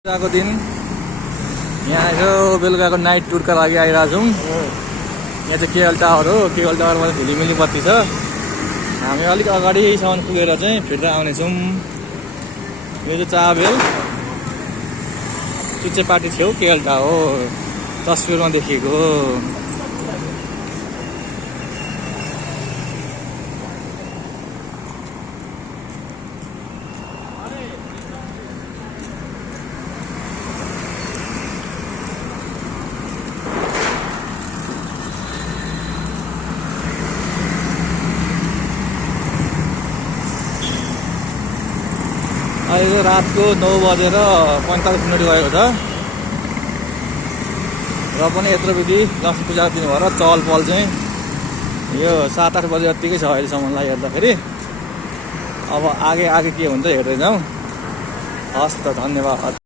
को दिन यहाँ आएर बेलुकाको नाइट टुरका लागि आइरहेको छौँ। यहाँ चाहिँ केएल टावर हो। केएल टावरमा चाहिँ झिलिमिली बत्ती छ। हामी अलिक अगाडिसम्म पुगेर चाहिँ फिर्ता आउनेछौँ। यो चाहिँ चाबेल चुच्चेपाटी छेउ केएल टावर तस्बिरमा देखिएको। अहिले रातको 9:45 गएको छ र पनि यत्रो विधि लक्ष्मी पूजा दिन भएर चहल पहल चाहिँ यो 7-8 बजे जतिकै छ अहिलेसम्मलाई हेर्दाखेरि। अब आगे के हुन्छ हेर्दै जाउँ। हस् त, धन्यवाद।